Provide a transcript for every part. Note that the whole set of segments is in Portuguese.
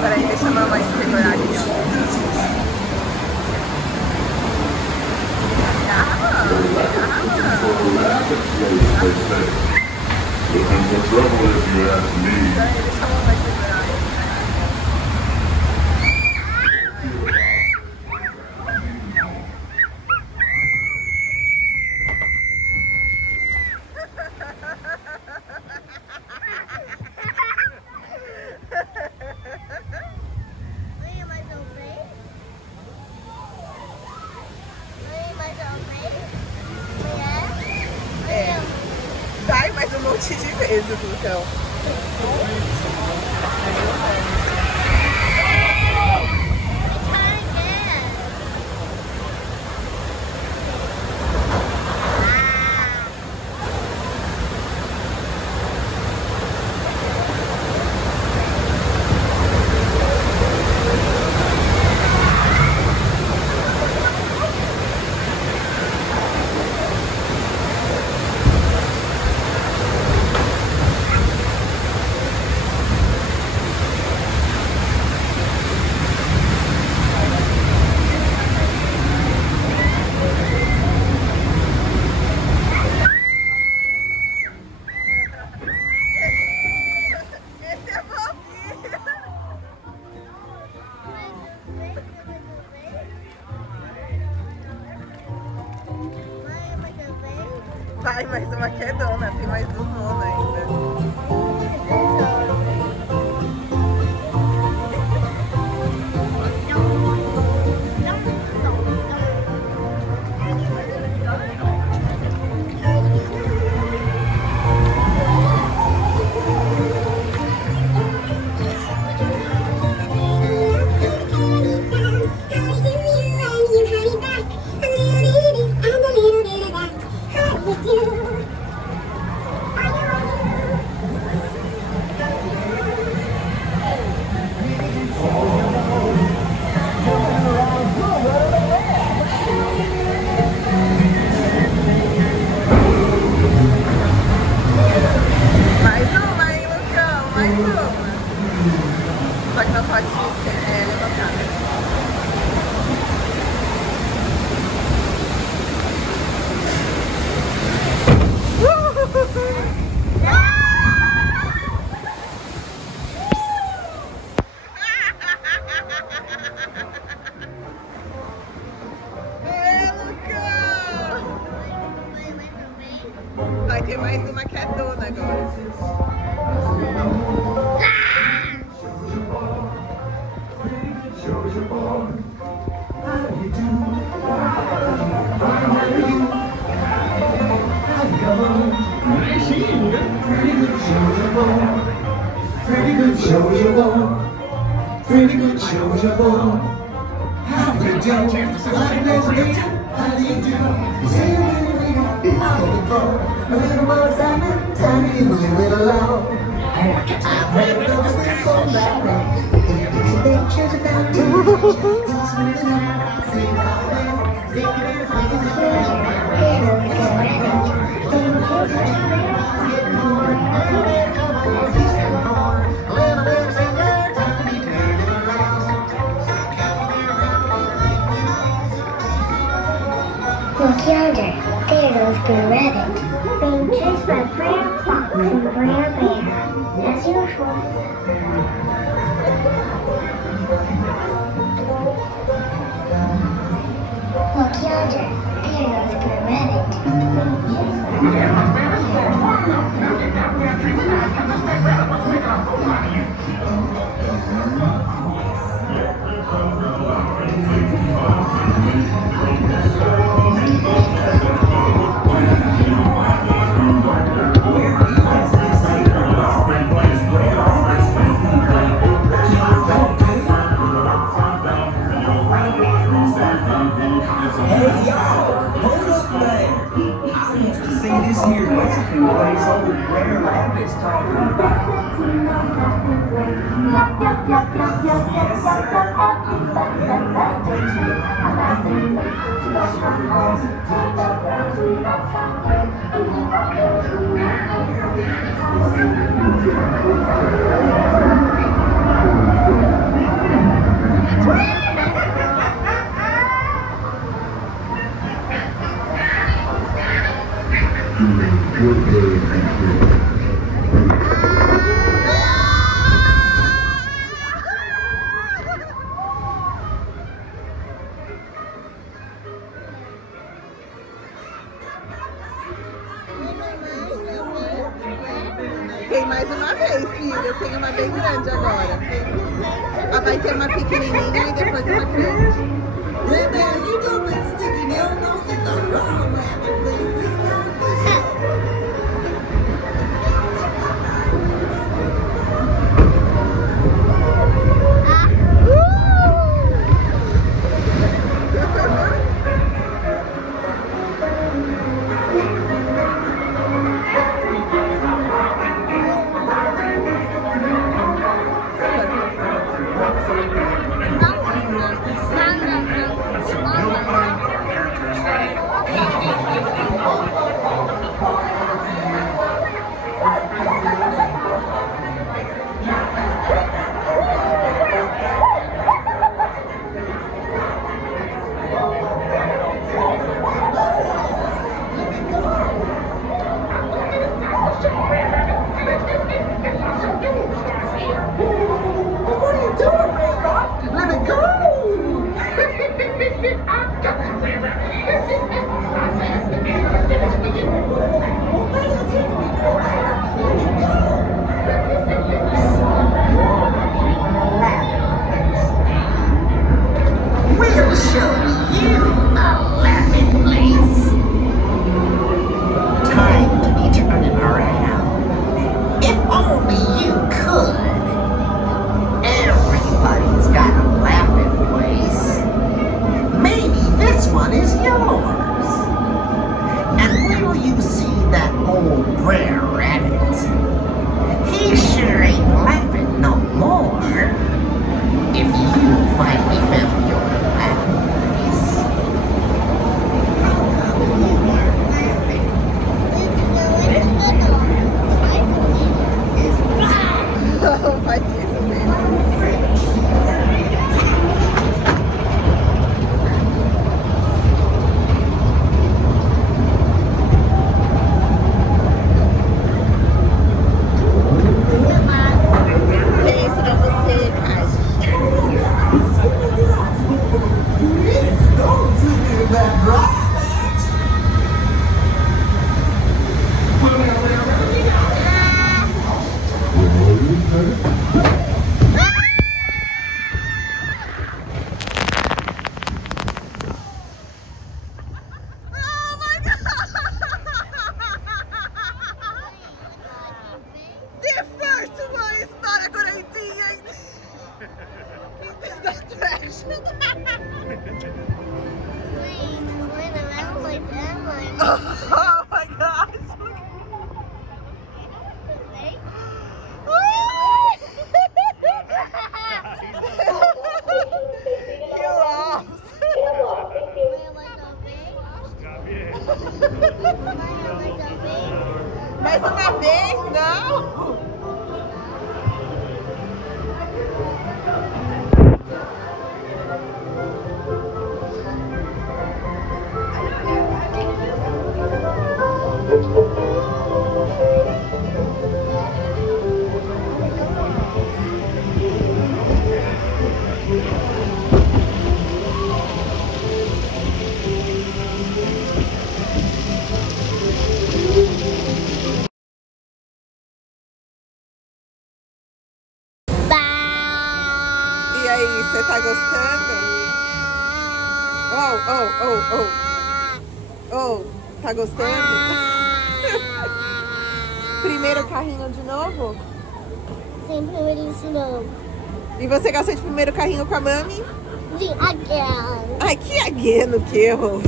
Peraí, deixa a mamãe segurar aqui. Vai mais um monte de vezes, então. Vai, mais uma quedona, tem mais um mono ainda. Só que não pode levantar. Vai ter mais uma quedona agora. Pretty good show you want. Pretty good show you want. How do you do? Like this beat? How do you do? You say you're really out of the floor. A little more excitement, time to move it along. I've heard those things so loud. They choose it down to Look yonder, there goes Blue Rabbit, being chased by Brer Fox and Brer Bear, as usual. Look yonder, there goes Blue Rabbit, being chased by Brer this here Mexican place over Brer Rabbit's talking about. Tem mais uma vez, filha. Tem uma bem grande agora. Ah, vai ter uma pequenininha e depois uma grande. Oh my gosh! You lost! Mais uma vez, não! E aí, você tá gostando? Tá gostando? Primeiro carrinho de novo? Sim, primeiro de novo. E você gosta de primeiro carrinho com a mami? Sim, again. Ai, que again, que erro!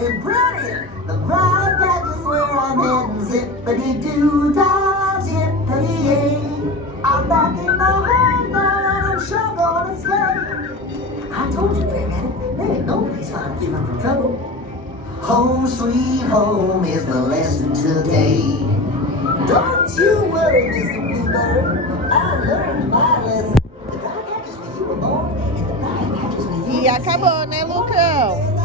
And brilliant, the bright patches where I'm heading, zippity-doo-dah, zippity-yay. I'm back in my home now, I'm sure gonna stay. I told you, Brad Rabbit, there ain't no place fine if you run from trouble. Home sweet home is the lesson today. Don't you worry, Mr. Bluebird, I learned my lesson. The bright patches where you were born, and the bright patches where you E acabou, né, Lucão?